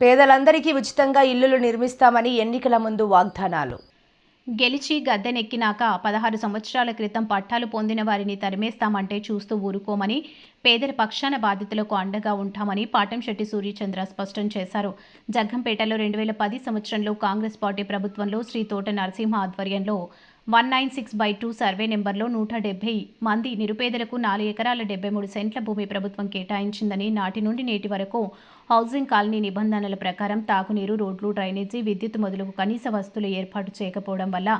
పేదలందరికీ ఉచితంగా ఇల్లులు నిర్మిస్తామని ఎన్నికల ముందు వాగ్దానాలు. గెలిచి గద్దెనెక్కినాక 16 సంవత్సరాల క్రితం పట్టాలు పొందిన వారిని తరిమేస్తామంటే చూస్తూ ఊరుకోమని, పేదల పక్షాన బాధితులకు అండగా ఉంటామని పాటంశెట్టి సూర్యచంద్ర స్పష్టం చేశారు. జగ్గంపేటలో 2010 సంవత్సరంలో కాంగ్రెస్ పార్టీ ప్రభుత్వంలో శ్రీ తోట నరసింహ ఆధ్వర్యంలో 196/2 సర్వే నెంబర్లో 170 మంది నిరుపేదలకు 4 ఎకరాల 73 సెంట్ల భూమి ప్రభుత్వం కేటాయించిందని, నాటి నుండి నేటి వరకు హౌసింగ్ కాలనీ నిబంధనల ప్రకారం తాగునీరు, రోడ్లు, డ్రైనేజీ, విద్యుత్ మొదలగు కనీస వసతులు ఏర్పాటు చేయకపోవడం వల్ల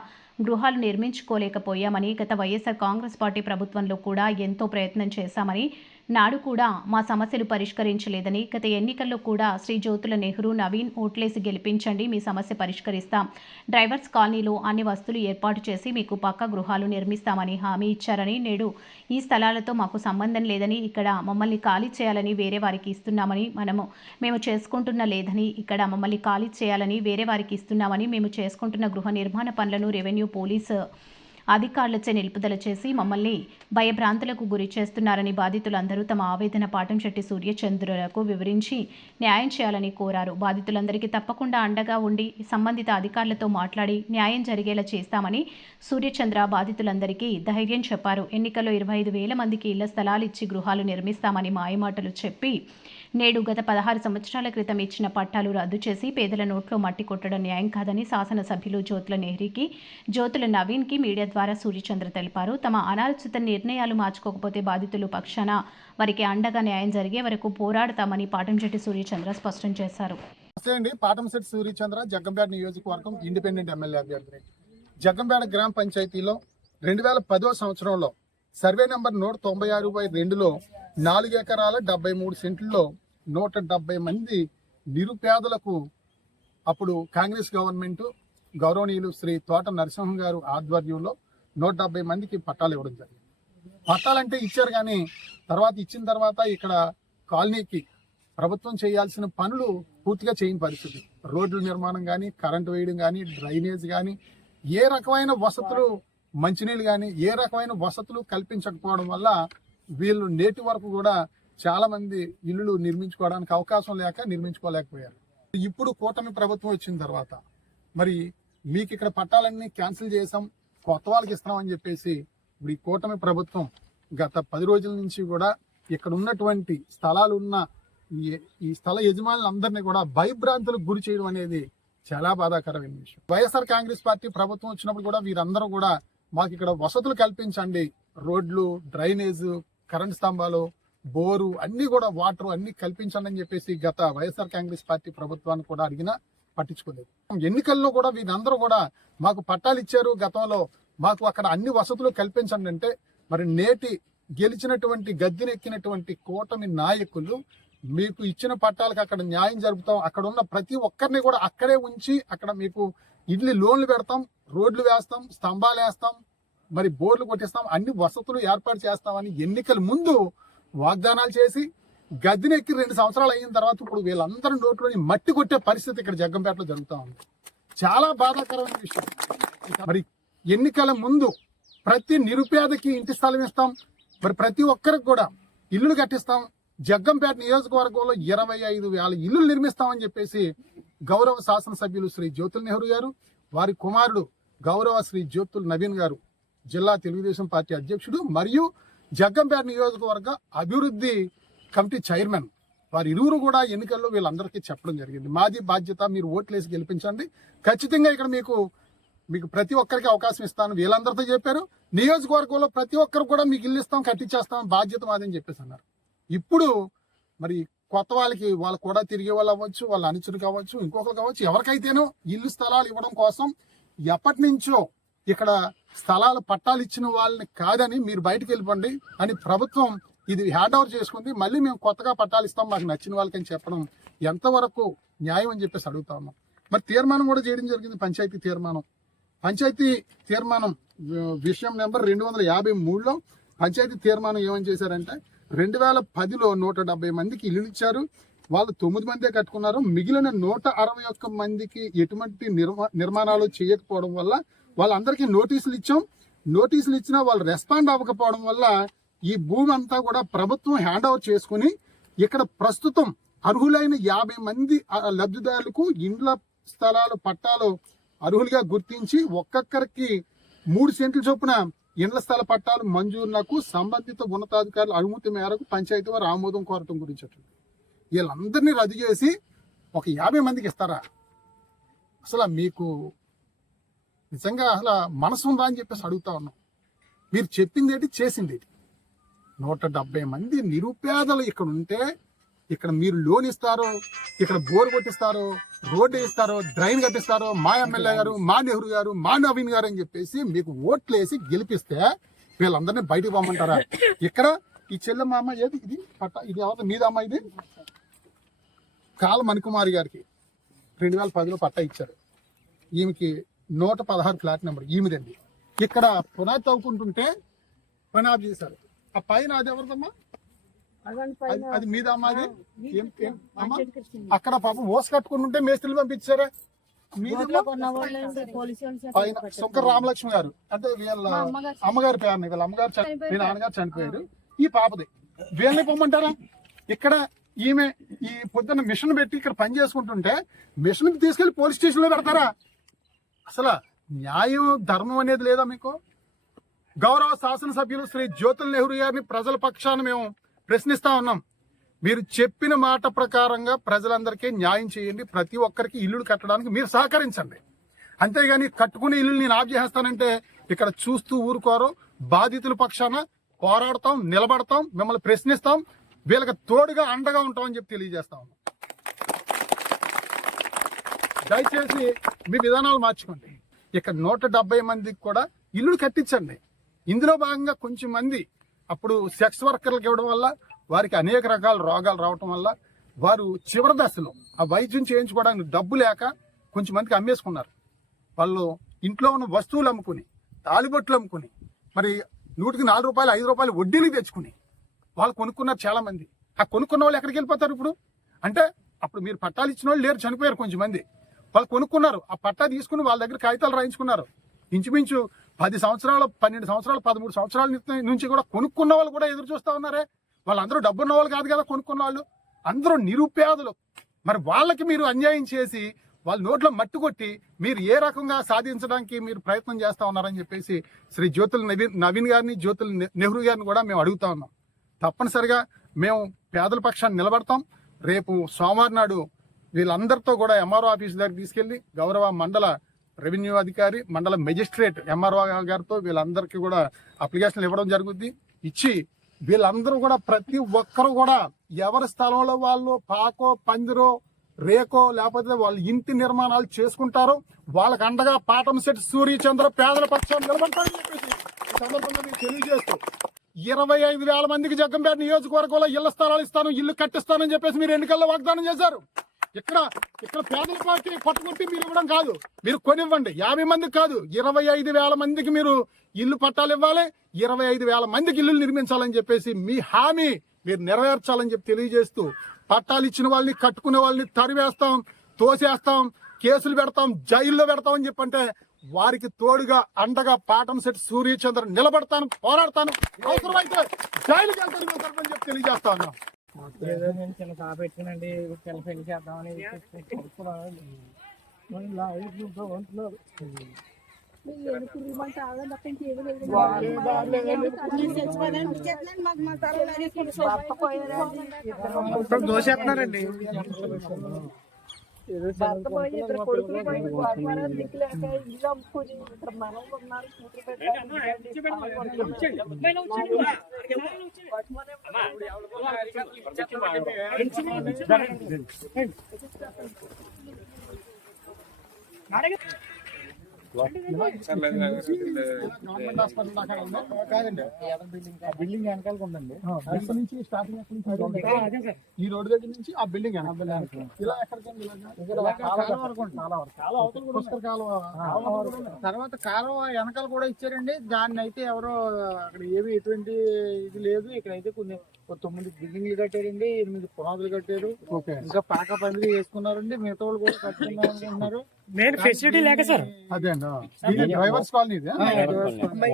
గృహాలు నిర్మించుకోలేకపోయామని, గత వైఎస్ఆర్ కాంగ్రెస్ పార్టీ ప్రభుత్వంలో కూడా ఎంతో ప్రయత్నం చేశామని, నాడు కూడా మా సమస్యలు పరిష్కరించలేదని, గత ఎన్నికల్లో కూడా శ్రీ జ్యోతుల నెహ్రూ, నవీన్ ఓట్లేసి గెలిపించండి, మీ సమస్య పరిష్కరిస్తాం, డ్రైవర్స్ కాలనీలో అన్ని వస్తువులు ఏర్పాటు చేసి మీకు పక్కా గృహాలు నిర్మిస్తామని హామీ ఇచ్చారని, నేడు ఈ స్థలాలతో మాకు సంబంధం లేదని, ఇక్కడ మమ్మల్ని ఖాళీ చేయాలని వేరే వారికి ఇస్తున్నామని, మేము చేసుకుంటున్న లేదని, ఇక్కడ మమ్మల్ని ఖాళీ చేయాలని వేరే వారికి ఇస్తున్నామని, మేము చేసుకుంటున్న గృహ నిర్మాణ పనులను రెవెన్యూ, పోలీసు అధికారులచే నిలుపుదల చేసి మమ్మల్ని భయభ్రాంతులకు గురి చేస్తున్నారని బాధితులందరూ తమ ఆవేదన పాటంశెట్టి సూర్యచంద్రులకు వివరించి న్యాయం చేయాలని కోరారు. బాధితులందరికీ తప్పకుండా అండగా ఉండి సంబంధిత అధికారులతో మాట్లాడి న్యాయం జరిగేలా చేస్తామని సూర్యచంద్ర బాధితులందరికీ ధైర్యం చెప్పారు. ఎన్నికల్లో 25,000 మందికి ఇళ్ల స్థలాలు ఇచ్చి గృహాలు నిర్మిస్తామని మాయమాటలు చెప్పి నేడు గత 16 సంవత్సరాల క్రితం ఇచ్చిన పట్టాలు రద్దు చేసి పేదల నోట్లో మట్టి కొట్టడం న్యాయం కాదని శాసనసభ్యులు జ్యోతుల నెహ్రీకి, జ్యోతుల నవీన్కి మీడియా ద్వారా సూర్యచంద్ర తెలిపారు. తమ అనాలోచిత నిర్ణయాలు మార్చుకోకపోతే బాధితులు పక్షాన వారికి అండగా న్యాయం జరిగే వరకు పోరాడతామని పాటంశెట్టి సూర్యచంద్ర స్పష్టం చేశారు. పాటంశెట్టి సూర్యచంద్ర, జగ్గంపేట నియోజకవర్గం ఇండిపెండెంట్ ఎమ్మెల్యే అభ్యర్థి. జగ్గంపేట గ్రామ పంచాయతీలో 2010 సంవత్సరంలో సర్వే నెంబర్ 196/2లో 4 ఎకరాల 73 సెంట్లలో 170 మంది నిరుపేదలకు అప్పుడు కాంగ్రెస్ గవర్నమెంట్ గౌరవనీయులు శ్రీ తోట నరసింహ గారు ఆధ్వర్యంలో 170 మందికి పట్టాలు ఇవ్వడం జరిగింది. పట్టాలంటే ఇచ్చారు, కానీ ఇచ్చిన తర్వాత ఇక్కడ కాలనీకి ప్రభుత్వం చేయాల్సిన పనులు పూర్తిగా చేయని పరిస్థితి. రోడ్ల నిర్మాణం కానీ, కరెంటు వేయడం కానీ, డ్రైనేజ్ కానీ, ఏ రకమైన వసతులు, మంచినీళ్ళు కానీ ఏ రకమైన వసతులు కల్పించకపోవడం వల్ల వీళ్ళు నేటి వరకు కూడా చాలా మంది ఇల్లులు నిర్మించుకోవడానికి అవకాశం లేక నిర్మించుకోలేకపోయారు. ఇప్పుడు కూటమి ప్రభుత్వం వచ్చిన తర్వాత మరి మీకు ఇక్కడ పట్టాలన్నీ క్యాన్సిల్ చేసాం, కొత్త వాళ్ళకి ఇస్తున్నామని చెప్పేసి ఇప్పుడు ఈ కూటమి ప్రభుత్వం గత 10 రోజుల నుంచి కూడా ఇక్కడ ఉన్నటువంటి స్థలాలు ఉన్న ఈ స్థల యజమానులందరినీ కూడా భయభ్రాంతులకు గురి చేయడం అనేది చాలా బాధాకరమైన విషయం. వైఎస్ఆర్ కాంగ్రెస్ పార్టీ ప్రభుత్వం వచ్చినప్పుడు కూడా వీరందరూ కూడా మాకు ఇక్కడ వసతులు కల్పించండి, రోడ్లు, డ్రైనేజ్, కరెంట్ స్తంభాలు, బోరు అన్ని కూడా వాటర్ అన్ని కల్పించండి అని చెప్పేసి గత వైఎస్ఆర్ కాంగ్రెస్ పార్టీ ప్రభుత్వాన్ని కూడా అడిగినా పట్టించుకోలేదు. ఎన్నికల్లో కూడా వీరందరూ కూడా మాకు పట్టాలు ఇచ్చారు, గతంలో మాకు అక్కడ అన్ని వసతులు కల్పించండి అంటే మరి నేటి గెలిచినటువంటి గద్దెనెక్కినటువంటి కూటమి నాయకులు మీకు ఇచ్చిన పట్టాలకు అక్కడ న్యాయం జరుపుతాం, అక్కడ ఉన్న ప్రతి ఒక్కరిని కూడా అక్కడే ఉంచి అక్కడ మీకు ఇల్లు లోన్లు పెడతాం, రోడ్లు వేస్తాం, స్తంభాలు వేస్తాం, మరి బోర్లు కొట్టిస్తాం, అన్ని వసతులు ఏర్పాటు చేస్తామని ఎన్నికల ముందు వాగ్దానాలు చేసి గద్దెనెక్కి 2 సంవత్సరాలు అయిన తర్వాత ఇప్పుడు వీళ్ళందరి నోట్లోని మట్టి కొట్టే పరిస్థితి ఇక్కడ జగ్గంపేటలో జరుగుతూ ఉంది. చాలా బాధాకరమైన విషయం. మరి ఎన్నికల ముందు ప్రతి నిరుపేదకి ఇంటి స్థలం ఇస్తాం, మరి ప్రతి ఒక్కరికి కూడా ఇల్లులు కట్టిస్తాం, జగ్గంపేట నియోజకవర్గంలో 25,000 ఇల్లులు నిర్మిస్తామని చెప్పేసి గౌరవ శాసనసభ్యులు శ్రీ జ్యోతుల నెహ్రూ గారు, వారి కుమారుడు గౌరవ శ్రీ జ్యోతుల నవీన్ గారు, జిల్లా తెలుగుదేశం పార్టీ అధ్యక్షుడు మరియు జగ్గంపేట నియోజకవర్గ అభివృద్ధి కమిటీ చైర్మన్, వారి ఇరువురు కూడా ఎన్నికల్లో వీళ్ళందరికీ చెప్పడం జరిగింది. మాది బాధ్యత, మీరు ఓట్లేసి గెలిపించండి, ఖచ్చితంగా ఇక్కడ మీకు ప్రతి ఒక్కరికి అవకాశం ఇస్తాను వీళ్ళందరితో చెప్పారు. నియోజకవర్గంలో ప్రతి ఒక్కరు కూడా మీకు ఇల్లు ఇస్తాం, కట్టించేస్తాం, బాధ్యత మాదని చెప్పేసి అన్నారు. ఇప్పుడు మరి కొత్త వాళ్ళకు కూడా తిరిగే వాళ్ళు అవ్వచ్చు, వాళ్ళ అనుచరులు కావచ్చు, ఇంకొకరు కావచ్చు, ఎవరికైతేనో ఇల్లు స్థలాలు ఇవ్వడం కోసం ఎప్పటి నుంచో ఇక్కడ స్థలాలు పట్టాలు ఇచ్చిన వాళ్ళని కాదని మీరు బయటకు వెళ్ళిపోండి అని ప్రభుత్వం ఇది హ్యాండ్ ఓవర్ చేసుకుంది. మళ్ళీ మేము కొత్తగా పట్టాలు ఇస్తాం మాకు నచ్చిన వాళ్ళకని చెప్పడం ఎంతవరకు న్యాయం అని చెప్పేసి అడుగుతా ఉన్నాం. మరి తీర్మానం కూడా చేయడం జరిగింది. పంచాయతీ తీర్మానం విషయం నెంబర్ 253లో పంచాయతీ తీర్మానం ఏమని చేశారంటే 2010లో 170 మందికి ఇల్లు ఇచ్చారు, వాళ్ళు 9 మందే కట్టుకున్నారు, మిగిలిన 161 మందికి ఎటువంటి నిర్మాణాలు చేయకపోవడం వల్ల వాళ్ళందరికీ నోటీసులు ఇచ్చినా వాళ్ళు రెస్పాండ్ అవ్వకపోవడం వల్ల ఈ భూమి అంతా కూడా ప్రభుత్వం హ్యాండ్ ఓవర్ చేసుకుని ఇక్కడ ప్రస్తుతం అర్హులైన 50 మంది లబ్ధిదారులకు ఇండ్ల స్థలాలు పట్టాలు అర్హులుగా గుర్తించి ఒక్కొక్కరికి 3 సెంట్ల చొప్పున ఇండ్ల స్థల పట్టాలు మంజూరునకు సంబంధిత ఉన్నతాధికారుల అనుమతి మేరకు పంచాయతీ వారు ఆమోదం కోరటం గురించి. వీళ్ళందరినీ రద్దు చేసి ఒక 50 మందికి ఇస్తారా? అసలు మీకు నిజంగా అసలు మనసు ఉందా అని చెప్పేసి అడుగుతా ఉన్నాం. మీరు చెప్పింది ఏంటి, చేసింది ఏంటి? 170 మంది నిరుపేదలు ఇక్కడ ఉంటే ఇక్కడ మీరు లోన్ ఇస్తారు, ఇక్కడ బోర్ కొట్టిస్తారు, రోడ్డు ఇస్తారు, డ్రైన్ కట్టిస్తారు, మా ఎమ్మెల్యే గారు, మా నెహ్రూ గారు, మా నవీన్ గారు అని చెప్పేసి మీకు ఓట్లేసి గెలిపిస్తే వీళ్ళందరినీ బయటకు పంపమంటారా? ఇక్కడ ఈ చెల్లెమ్మ అమ్మ ఏది ఇది పట్ట, ఇది ఎవరు మీద అమ్మ? ఇది కాల మణికుమారి గారికి 2010లో పట్టా ఇచ్చారు. ఈమెకి 116 ఫ్లాట్ నెంబర్ ఈమెదండి. ఇక్కడ పునాది తవ్వుకుంటుంటే పునాది చేశారు. ఆ పైన అది ఎవరిదమ్మా? అది మీద అమ్మా? అది అమ్మా అక్కడ పాపం ఓస్ కట్టుకుంటుంటే మేస్త్రీలు పంపించారా? పైన శంకర్ రామలక్ష్మి గారు అంటే వీళ్ళ అమ్మగారి పేరుని, వీళ్ళ అమ్మగారు వీళ్ళ నాన్నగారు చనిపోయారు. ఈ పాపది వీళ్ళని పొమ్మంటారా? ఇక్కడ ఈమె ఈ పొద్దున్న మిషన్ పెట్టి ఇక్కడ పని చేసుకుంటుంటే మిషన్ తీసుకెళ్లి పోలీస్ స్టేషన్ లో పెడతారా? అసలు న్యాయం ధర్మం అనేది లేదా మీకు? గౌరవ శాసనసభ్యులు శ్రీ జ్యోతుల్ నెహ్రూ గారిని ప్రజల పక్షాన మేము ప్రశ్నిస్తా ఉన్నాం. మీరు చెప్పిన మాట ప్రకారంగా ప్రజలందరికీ న్యాయం చేయండి, ప్రతి ఒక్కరికి ఇల్లులు కట్టడానికి మీరు సహకరించండి. అంతేగాని కట్టుకునే ఇల్లు నేను ఆఫ్ చేస్తానంటే ఇక్కడ చూస్తూ ఊరుకోరు. బాధితుల పక్షాన పోరాడతాం, నిలబడతాం, మిమ్మల్ని ప్రశ్నిస్తాం, వీళ్ళకి తోడుగా అండగా ఉంటామని చెప్పి తెలియజేస్తా ఉన్నాం. దయచేసి మీ విధానాలు మార్చుకోండి. ఇక్కడ 170 మందికి కూడా ఇల్లులు కట్టించండి. ఇందులో భాగంగా కొంచెం మంది అప్పుడు సెక్స్ వర్కర్లకు ఇవ్వడం వల్ల వారికి అనేక రకాల రోగాలు రావటం వల్ల వారు చివరి దశలో ఆ వైద్యం చేయించుకోవడానికి డబ్బు లేక కొంచెం మందికి అమ్మేసుకున్నారు. వాళ్ళు ఇంట్లో ఉన్న వస్తువులు అమ్ముకుని, తాలిబొట్లు అమ్ముకుని, మరి 100కి 4 రూపాయలు 5 రూపాయలు వడ్డీలకు తెచ్చుకుని వాళ్ళు కొనుక్కున్నారు చాలా మంది. ఆ కొనుక్కున్న వాళ్ళు ఎక్కడికి వెళ్ళిపోతారు ఇప్పుడు? అంటే అప్పుడు మీరు పట్టాలు ఇచ్చిన వాళ్ళు లేరు, చనిపోయారు కొంచెం మంది. వాళ్ళు కొనుక్కున్నారు, ఆ పట్టా తీసుకుని వాళ్ళ దగ్గర కాగితాలు రాయించుకున్నారు. ఇంచుమించు 10 సంవత్సరాలు, 12 సంవత్సరాలు, 13 సంవత్సరాల నుంచి కూడా కొనుక్కున్న వాళ్ళు కూడా ఎదురు చూస్తా ఉన్నారే. వాళ్ళందరూ డబ్బున్న వాళ్ళు కాదు కదా కొనుక్కున్న వాళ్ళు, అందరూ నిరుపేదలు. మరి వాళ్ళకి మీరు అన్యాయం చేసి వాళ్ళ నోట్లో మట్టి కొట్టి మీరు ఏ రకంగా సాధించడానికి మీరు ప్రయత్నం చేస్తా ఉన్నారని చెప్పేసి శ్రీ జ్యోతుల్ నవీన్ గారిని, జ్యోతుల్ నెహ్రూ గారిని కూడా మేము అడుగుతా ఉన్నాం. తప్పనిసరిగా మేము పేదల పక్షాన్ని నిలబడతాం. రేపు సోమవారం నాడు వీళ్ళందరితో కూడా ఎంఆర్ఓ ఆఫీస్ దగ్గర తీసుకెళ్లి గౌరవ మండల రెవెన్యూ అధికారి, మండల మెజిస్ట్రేట్ ఎంఆర్ఓ గారితో వీళ్ళందరికీ కూడా అప్లికేషన్లు ఇవ్వడం జరుగుద్ది. ఇచ్చి వీళ్ళందరూ కూడా ప్రతి ఒక్కరు కూడా ఎవరి స్థలంలో వాళ్ళు పాకో, పందిరో, రేకో లేకపోతే వాళ్ళ ఇంటి నిర్మాణాలు చేసుకుంటారో వాళ్ళకి అండగా పాటంశెట్టి సూర్యచంద్ర పేదల పక్షాన్ని నిలబడతారని చెప్పేసి ఈ సందర్భంగా మీకు తెలియజేస్తూ 25,000 మందికి జగ్గంపేట నియోజకవర్గంలో ఇళ్ల స్థలాలు ఇస్తాను, ఇల్లు కట్టిస్తానని చెప్పేసి మీరు ఎన్నికల్లో వాగ్దానం చేశారు. ఇక్కడ పేదల పార్టీ పట్టుకొట్టి మీరు ఇవ్వడం కాదు, మీరు కొనివ్వండి. 50 మందికి కాదు, 25,000 మందికి మీరు ఇల్లు పట్టాలు ఇవ్వాలి, 25,000 మందికి ఇల్లు నిర్మించాలని చెప్పేసి మీ హామీ మీరు నెరవేర్చాలని చెప్పి తెలియజేస్తూ పట్టాలు ఇచ్చిన వాళ్ళని, కట్టుకునే వాళ్ళని తరివేస్తాం, తోసేస్తాం, కేసులు పెడతాం, జైల్లో పెడతాం అని చెప్పంటే వారికి తోడుగా అండగా పాటంశెట్టి సూర్యచంద్ర నిలబడతాను, పోరాడతాను, అవసరమైతే జైలుకి వెళ్తాను చెప్పి తెలియజేస్తా ఉన్నాం. చిన్న షాప్ పెట్టుకునండి, చిన్న పెళ్లి చేద్దామని దోసేస్తున్నారండి. భర్త పోయి 2 కొడుకులు పోయి దిక్కులేక ఇల్లు అమ్ముకుని ఇక్కడ మనం ఉన్నారు. గవర్నమెంట్ హాస్పిటల్ దాకా కాదండి, ఆ బిల్డింగ్ వెనకాల ఉందండి. ఇక్కడ నుంచి స్టార్టింగ్ ఎక్కడి నుంచి ఈ రోడ్డు దగ్గర నుంచి ఆ బిల్డింగ్ ఇలా ఎక్కడికి తర్వాత కాలువ వెనకాల కూడా ఇచ్చారండి. దాన్ని అయితే ఎవరో అక్కడ ఏమి ఎటువంటి ఇది లేదు. ఇక్కడైతే కొన్ని 9 బిల్డింగ్లు కట్టారండి, 8 పునాదులు కట్టారు, ఇంకా పాక పందిరి వేసుకున్నారండి. మిగతా వాళ్ళు కూడా కట్టుకున్నారు. మెయిన్ ఫెసిలిటీ లేక సార్, అదే అండి డ్రైవర్స్ కాలనీ,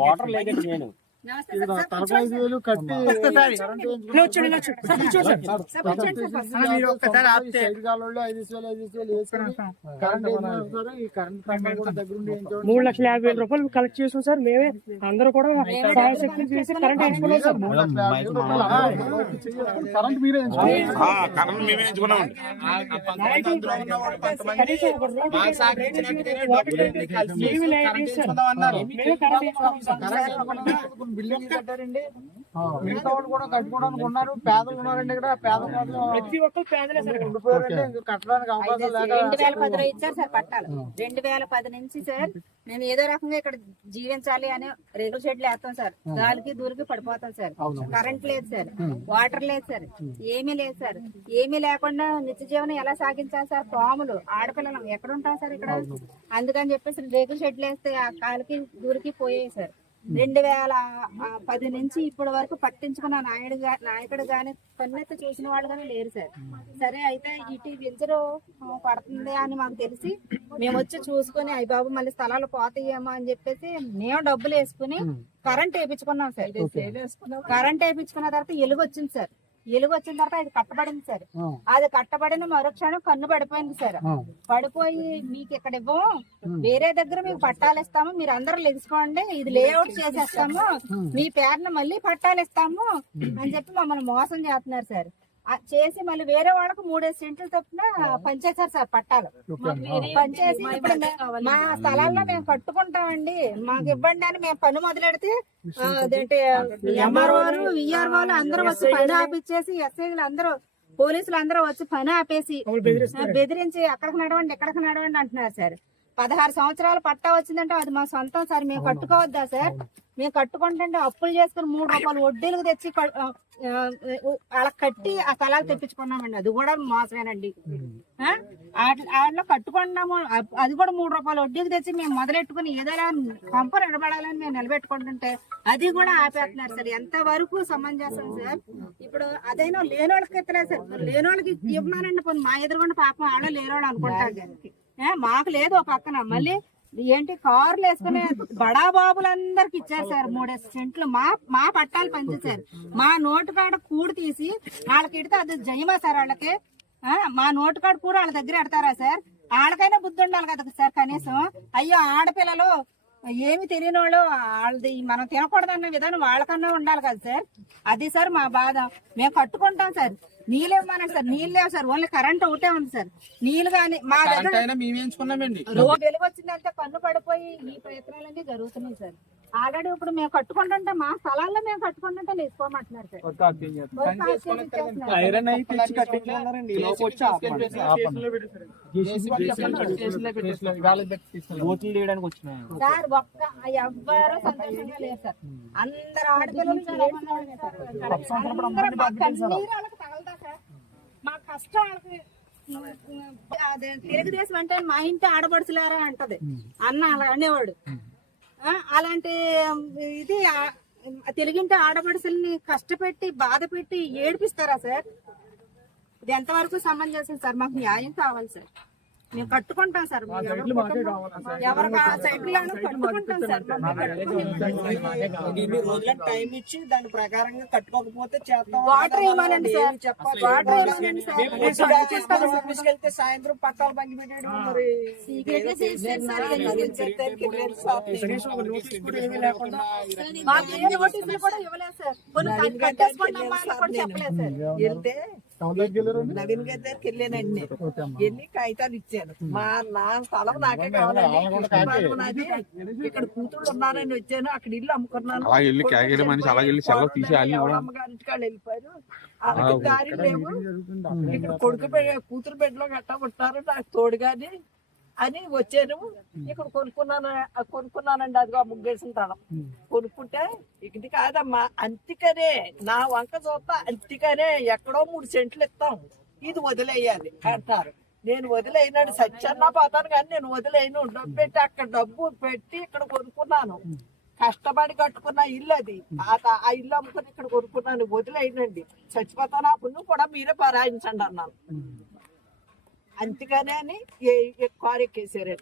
వాటర్ లేక ఇక్కడ 45,000 కట్టి మీరు ఒక్కసారి ఆపితే 5,000 వేసుకొని కరెంట్ వేసుకుంటారు. ఈ కరెంట్ కంపెనీ కూడా దగ్గర ఉండి 3,50,000 రూపాయలు కలెక్ట్ చేసాం సార్. మేమే అందరూ కూడా సహాయ శక్తి చేసి కరెంట్ వేసుకున్నాం సార్. 3,50,000 కరెంట్ మీరే ఎంచుకోవాలి. కరెంట్ మేమే ఎంచుకున్నాం. బిల్డింగ్ కట్టారండి. మిగతా వాళ్ళు కూడా కట్టుకోవడానికి ఉన్నారు. పేదలు ఉన్నారండి ఇక్కడ. పేద ప్రతి ఒక్కరు పేదలే సార్. ఉండిపోయారండి. ఇంకా కట్టడానికి అవకాశం లేక 2010 ఇచ్చారు సార్ పట్టాలు. 2010 నుంచి సార్ మేము ఏదో రకంగా ఇక్కడ జీవించాలి అని రేకుల షెడ్లు వేస్తాం సార్. గాలికి దూరికి పడిపోతాం సార్. కరెంట్ లేదు సార్, వాటర్ లేదు సార్, ఏమీ లేదు సార్. ఏమీ లేకుండా నిత్య జీవనం ఎలా సాగించాలి సార్? పాములు, ఆడపిల్లలు ఎక్కడ ఉంటాం సార్ ఇక్కడ? అందుకని చెప్పేసి రేకుల షెడ్లు వేస్తే ఆ కాలికి దూరికి పోయాయి సార్. 2010 నుంచి ఇప్పటి వరకు పట్టించుకున్న నాయకుడు గాని కన్నెత్తి చూసిన వాళ్ళు గానీ లేరు సార్. సరే అయితే ఇటు వెంచరు పడుతుంది అని మాకు తెలిసి మేము వచ్చి చూసుకుని అయ్యి బాబు మళ్ళీ స్థలాలు పోతాయేమో అని చెప్పేసి మేము డబ్బులు వేసుకుని కరెంట్ వేయించుకున్నాం సార్. కరెంట్ వేయించుకున్న తర్వాత ఎలుగు వచ్చింది సార్. ఎలుగు వచ్చిన తర్వాత అది కట్టబడింది సార్. అది కట్టబడిన మరుక్షణం కన్ను పడిపోయింది సార్. పడిపోయి మీకు ఇక్కడ ఇవ్వము, వేరే దగ్గర మీకు పట్టాలు ఇస్తాము, మీరు అందరూ లెగుసుకోండి, ఇది లేఅవుట్ చేసేస్తాము, మీ పేరును మళ్ళీ పట్టాలు ఇస్తాము అని చెప్పి మమ్మల్ని మోసం చేస్తున్నారు సార్. చేసి మళ్ళీ వేరే వాళ్ళకు 3 సెంట్లు చొప్పున పనిచేశారు సార్ పట్టాలు. పనిచేసి ఇప్పుడు మా స్థలాల్లో మేము కట్టుకుంటామండి, మాకు ఇవ్వండి అని మేము పని మొదలెడితే అదేంటి ఎంఆర్ఓలు, విఆర్ఓలు అందరూ వచ్చి పని ఆపిచ్చేసి, ఎస్ఐలు అందరూ, పోలీసులు అందరూ వచ్చి పని ఆపేసి బెదిరించి అక్కడికి నడవండి ఇక్కడికి నడవండి అంటున్నారు సార్. 16 సంవత్సరాలు పట్టా వచ్చిందంటే అది మా సొంతం సార్. మేము కట్టుకోవద్దా సార్? మేము కట్టుకుంటుంటే అప్పులు చేసుకుని 3 రూపాయలు వడ్డీలకు తెచ్చి అలా కట్టి ఆ స్థలాలు తెప్పించుకున్నామండి. అది కూడా మోసమేనండి. వాటిలో కట్టుకున్నాము, అది కూడా 3 రూపాయలు వడ్డీకి తెచ్చి మేము మొదలెట్టుకుని ఏదైనా పంప నిలబడాలని మేము నిలబెట్టుకుంటుంటే అది కూడా ఆపేస్తున్నారు సార్. ఎంత వరకు సమంజసం సార్? ఇప్పుడు అదైనా లేనోళ్ళకి ఎత్తలేదు సార్. లేనోళ్ళకి ఇవ్వనానండి, పోనీ మా ఎదురుగుండా పాపం ఆడ లేనోళ్ళు అనుకుంటారు. మాకు లేదు ఒక పక్కన. మళ్ళీ ఏంటి కార్లు వేసుకునే బడా బాబులందరికి ఇచ్చారు సార్ 3 సెంట్లు. మా పట్టాలు పనిచేశారు. మా నోటు కాడ కూడు తీసి వాళ్ళకి ఇడితే అది జయమా సార్? వాళ్ళకి మా నోటు కాడ కూడ వాళ్ళ దగ్గర ఎడతారా సార్? వాళ్ళకైనా బుద్ధి ఉండాలి కదా సార్ కనీసం. అయ్యో ఆడపిల్లలు ఏమి తెలియని వాళ్ళు, వాళ్ళది మనం తినకూడదన్న విధానం వాళ్ళకన్నా ఉండాలి కదా సార్. అది సార్ మా బాధ. మేము కట్టుకుంటాం సార్. నీళ్ళు ఇవ్వమనండి సార్. నీళ్ళు లేవు సార్, ఓన్లీ కరెంట్ ఒకటే ఉంది సార్. నీళ్ళు గానీ మా దగ్గర రోజు వెలుగు వచ్చిందంటే కన్ను పడిపోయి ఈ ప్రయత్నాలన్నీ జరుగుతున్నాయి సార్. ఆల్రెడీ ఇప్పుడు మేము కట్టుకుంటుంటే మా స్థలాల్లో మేము కట్టుకుంటుంటే లేసుకోమంటున్నారు సార్. సార్ ఒక్క ఎవ్వరూ సంతోషంగా లేదు సార్. అందరు ఆడపిల్లలు తగలదా సార్? మా కష్టం వాళ్ళకి. తెలుగుదేశం అంటే మా ఇంటి ఆడపడుచులారా అంటది అన్న అలా అనేవాడు. అలాంటి ఇది తెలుగింటి ఆడపడుచుల్ని కష్టపెట్టి బాధ పెట్టి ఏడిపిస్తారా సార్? ఇది ఎంతవరకు సమంజసం సార్? మాకు న్యాయం కావాలి సార్. మేము కట్టుకుంటాం సార్. ఎవరు కట్టుకుంటాం సార్. టైం ఇచ్చి దాని ప్రకారంగా కట్టుకోకపోతే వాటర్ ఇవ్వాలండి సార్. చెప్పాలి వాటర్ ఇవ్వాలండి సార్. తీసుకెళ్తే సాయంత్రం పట్టాలు పంచి పెట్టాడు. మరి మాకు ఏ నోటీసులు కూడా ఇవ్వలేదు సార్. కొన్ని కట్టేసుకుంటామా అని కూడా చెప్పలేదు సార్. వెళ్తే నవీన్ గారి దగ్గరికి వెళ్ళానండి. ఎన్ని కాగితాలు ఇచ్చాను. నా స్థలం నాకే కావాలండి. ఇక్కడ కూతుళ్ళు ఉన్నారని వచ్చాను. అక్కడ ఇల్లు అమ్ముకున్నాను. అమ్మగారింటికి వాళ్ళు వెళ్ళిపోయారు. అలాగే దారి లేవు. ఇక్కడ కూతురు బిడ్డలో గట్టా ఉంటారు నాకు తోడుగాని అని వచ్చాను. ఇక్కడ కొనుక్కున్నానండి. అదిగో ముగ్గేసిన తలం కొనుక్కుంటే ఇది కాదమ్మా, అంతికనే నా వంక చూస్తా, అంతికనే ఎక్కడో 3 సెంట్లు ఇస్తాం, ఇది వదిలేయాలి అంటారు. నేను వదిలేయనండి, సత్యన్నా పోతాను కానీ నేను వదిలేయను. డబ్బు పెట్టి అక్కడ డబ్బు పెట్టి ఇక్కడ కొనుక్కున్నాను. కష్టపడి కట్టుకున్న ఇల్లు అది. ఆ ఇల్లు అమ్ముకుని ఇక్కడ కొనుక్కున్నాను. వదిలేయనండి, చచ్చిపోతాను. ఆ పుణ్యం కూడా మీరే పరాయించండి అన్నాను. అంతేగానే అని కారు ఎక్కేసారు.